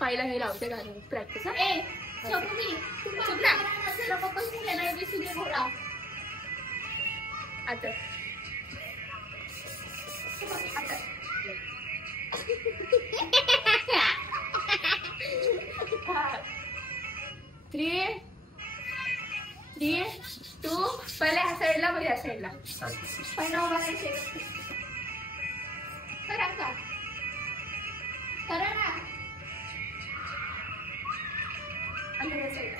पाहिला हे लावते गाणं प्रॅक्टिस. आता 3, 2 पहिले ह्या साईडला मग ह्या साईडला पहिला उभा राहायचे. करा का करा ना आणि ह्या साईडला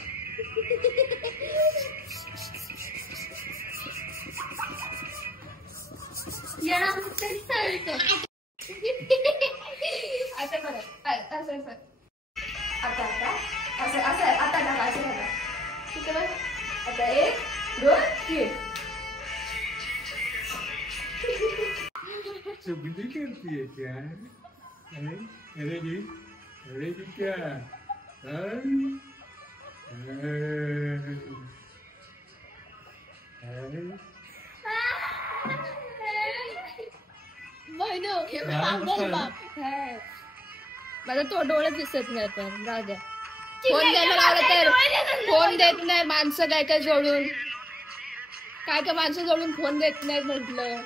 येणार तरी चालतं. आता बरं असं असं आता आता असं असं आता टाका असं टाका. ठीक आहे बघ. आता 1 2 3 चुगली करतीये क्या? अरे क्या माझा तो डोळ्यात दिसत नाही पण राहू द्या. फोन द्यायला लावलं तर फोन देत नाही माणसं. काय काय जोडून काय काय माणसं जोडून फोन देत नाही म्हटलं.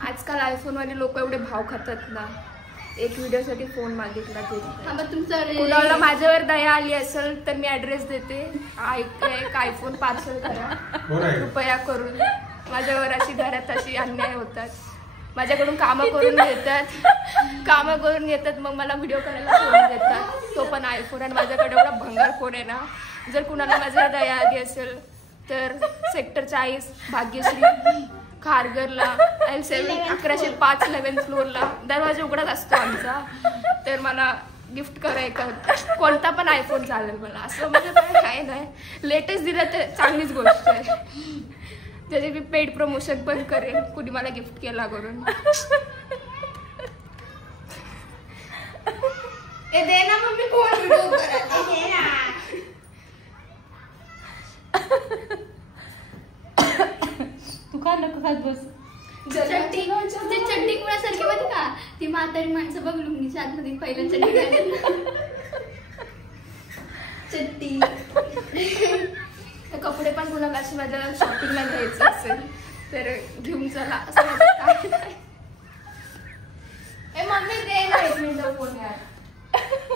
आजकाल आयफोन वाले लोक एवढे भाव खातात ना. एक व्हिडिओ साठी फोन मागितला कुणाला माझ्यावर दया आली असेल तर मी ऍड्रेस देते. एक आयफोन पार्सल करा कृपया करून. माझ्यावर अशी घरात अशी अन्याय होतात. माझ्याकडून कामं करून घेतात मग मला व्हिडिओ करायला फोन देतात. तो पण आयफोन. आणि माझ्याकडे एवढा भंगार फोन आहे ना. जर कुणाला माझ्यावर दया आली असेल तर सेक्टर 40 भाग्यश्री खारघरला L7 1105 11th फ्लोअरला दरवाजा उघडत असतो आमचा. तर मला गिफ्ट करायचा कोणता पण आयफोन चालेल मला. असं म्हणजे काय नाही. लेटेस्ट दिलं तर चांगलीच गोष्ट आहे. त्याचे मी पेड प्रमोशन पण करेन कुणी मला गिफ्ट केला करून. दे ना मम्मी फोन व्हिडिओ करा. तू का नको खात बस. चट्टी कुणासारखी माहिती का? ती म्हातारी माणसं बघ लुंगीच्या आतमध्ये पहिल्या चट्टी. कपडे पण कुणाला अशी माझ्या शॉपिंगला घ्यायचं असेल तर घेऊन चला असं. मम्मी दे ना 1 मिनिट फोन यार.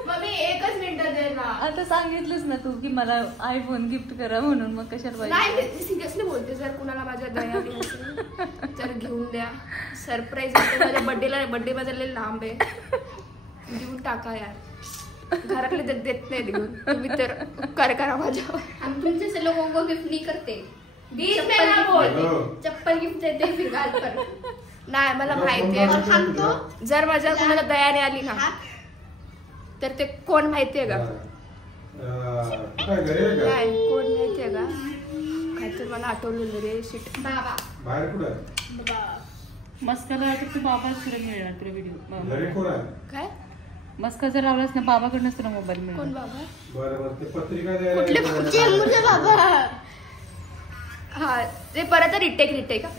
मम्मी 1च मिनिट दे ना. आता सांगितलंच ना तू की मला आयफोन गिफ्ट करा म्हणून. मग कशाला पाहिजे? नाही सिरियसली बोलते. जर कुणाला माझ्या दया आली असेल तर घेऊन द्या. सरप्राईज माझ्या बर्थडे माझा लय लांब आहे. घेऊन टाका यार. घरातले देत नाही घेऊन. तुम्ही तर उपकार करा माझ्यावर. आणि तुमचे लोक गिफ्ट नाही करते. चप्पल गिफ्ट देते फिगाल पण नाही. मला माहितीये जर माझ्या कुणाला दयाने आली ना तर ते कोण माहितीये का? काय कोण माहितीये का? काहीतरी मला आठवलेलं रे. शिट बाबा मस्का तू बाबा मिळणार तुला व्हिडिओ. काय मस्का जर लावलास ना बाबाकडनंच तुला मोबाईल मिळणार. कोण बाबा? कुठले बाबा? हा ते परत रिटेक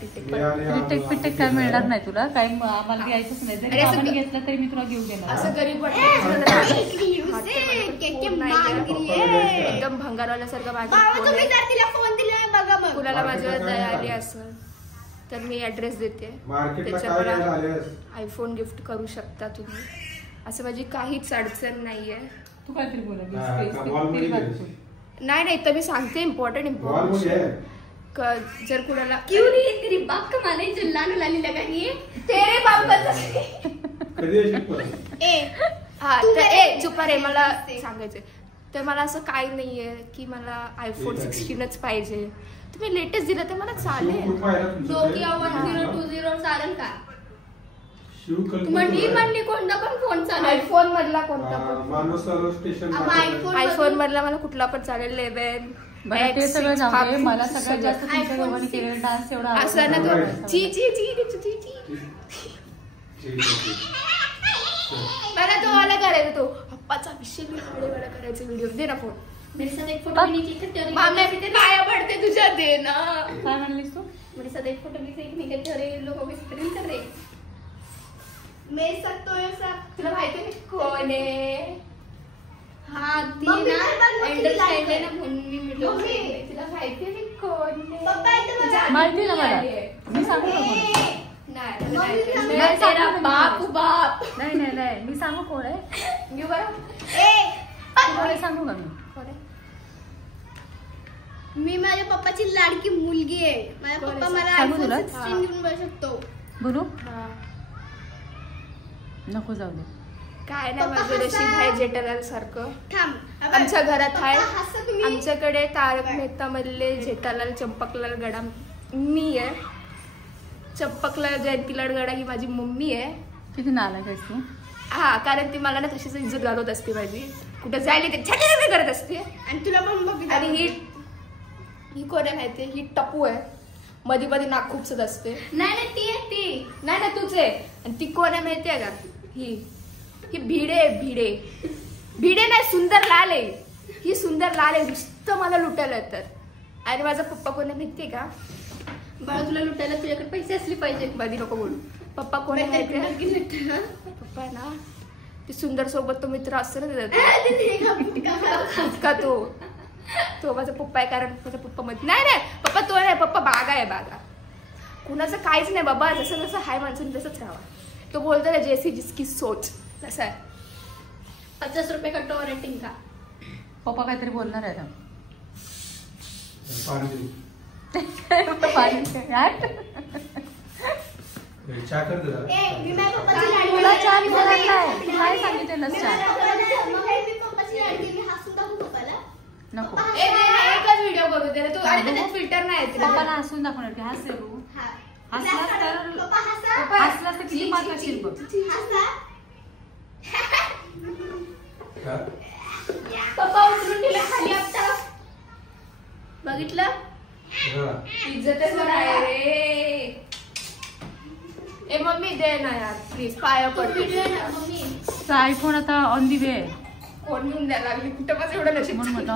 पिटेक काय मिळणार नाही तुला. काही आम्हाला घ्यायचंच नाही. जरी बाबांनी घेतलं तरी मी तुला घेऊन देणार. असं गरीब एकदम भंगारवाल्यासारखं माझ्या कुणाला माझ्यावर दया आली असेल तर मी ऍड्रेस देते. त्याच्यावर आयफोन गिफ्ट करू शकता तुम्ही. असं माझी काहीच अडचण नाहीये. तू काहीतरी बोला. नाही तर मी सांगते इम्पॉर्टंट जर कुणाला क्यों नहीं तेरी बाप कमाने जो लाने लाली लगा रही है तेरे बाप हा तर चुप रे. मला सांगायचंय तर मला असं काही नाहीये की मला आयफोन 16च पाहिजे. तुम्ही लेटेस्ट दिलं तर मला चालेल. नोकिया 1020 चालेल का? म्हणली कोणता पण फोन चालेल. आयफोन मधला कोणता पण. आयफोन मधला मला कुठला पण चालेल. 11 ते सगळं जाऊ. मला सगळ्यात जास्त तुमच्या दोघांनी केलेला डान्स एवढा असं ना. मला तो वाला करायचा तो पप्पाचा अभिषेक वाला करायचा व्हिडिओ दे ना फोन मेरे साथ एक फोटो भी नहीं खींचते और मामला मी ते काय पडते तुझ्या दे ना काय म्हणलीस तू मेरे साथ एक फोटो भी क्लिक नहीं करते और ये लोगों को स्क्रीन कर रहे मेरे साथ तो ऐसा तुला माहिती नाही कोण आहे हाँ ती मम्मी ना काय बनवते अंडरस्टँड तिला? आहे ना म्हणून मी व्हिडिओ मम्मी तुला माहिती नाही कोण आहे? पप्पा इथे बघा. तुझ्या माहिती ना मला आधी आहे. मी सांगू का कोण? नाही मला मम्मी नाही सांग. माहिती. नाही, सांगू तेरा का मी? बाप बाप नाही मी सांगू कोण आहे घेऊ बरं कोण आहे सांगू का मी कोण आहे? मी माझ्या पप्पाची लाडकी मुलगी आहे माझ्या कोण पप्पा आहे? मला सांगू iPhone तुला? 16 घेऊन बघू शकतो बोलू हा. नको जाऊ दे काय नाही पप्पा माझं हसा. नशीब आहे जेठालाल सारखं थांब आमच्या घरात पप्पा आहे हसा तुम्ही आमच्याकडे तारक मेहता मधले जेठालाल चंपकलाल गडा मी आहे चंपकलाल जयंतीलाल गडा ही माझी मम्मी आहे किती नालायक आहेस तू हा कारण ती मला ना तशीच इज्जत घालवत असते माझी कुठं जायला ते छाती करत असते आणि तुला पण बघ आणि ही कोण आहे माहितीये ही टपू आहे मध्ये मध्ये नाक खूपसत असते नाही नाही ती आहे ती नाही ना तुझे आणि ती कोण आहे माहितीये का ही भिडे आहे, भिडे नाही सुंदर लाल आहे ही सुंदर लाल आहे नुसतं मला लुटायला येतात आणि माझा पप्पा कोण आहे माहितीये का बाळा तुला लुटायला तुझ्याकडे पैसे असले पाहिजे मध्ये नको बोलू पप्पा कोण आहे माहितीये पप्पा आहे ना ती सुंदर सोबत तो मित्र असतो ना त्याचा का तो माझा पप्पा आहे कारण माझा पप्पा मध्ये नाही पप्पा तो नाही पप्पा बागा आहे बागा कुणाचं काहीच नाही बाबा जसं जसं हाय माणसून तसंच राहावा तो बोलतो ना जैसी जिसकी सोच तसा आहे 50 रुपये का टोरेटिंग का पप्पा काहीतरी बोलणार आहे आता पाणी दे. पाणी यार. चहा कर जरा. मी माझ्या पप्पाची लाडकी तुला चहा मुलगी बोलत आहे. नाही तू नाही सांगितलेलंस मी चहा मी पप्पाची लाडकी मी हसून दाखवू पप्पाला नको एकच व्हिडिओ करू दे रे तू आणि त्याच्यात फिल्टर नाही येत रे. पप्पाला हसून दाखवणार की हस रे तू हा हसलास तर पप्पा हसा हसलास तर किती मार्क असतील बघ हसा का? पप्पा उचलून दिला खाली आता बघितलं हा. इज्जतच नाही रे ए मम्मी दे ना यार प्लीज पाया पडते व्हिडिओ ना मम्मी आयफोन आता ऑन दी वे कोण घेऊन द्यायला लागली कुठं बस एवढं नशीब म्हणून म्हटलं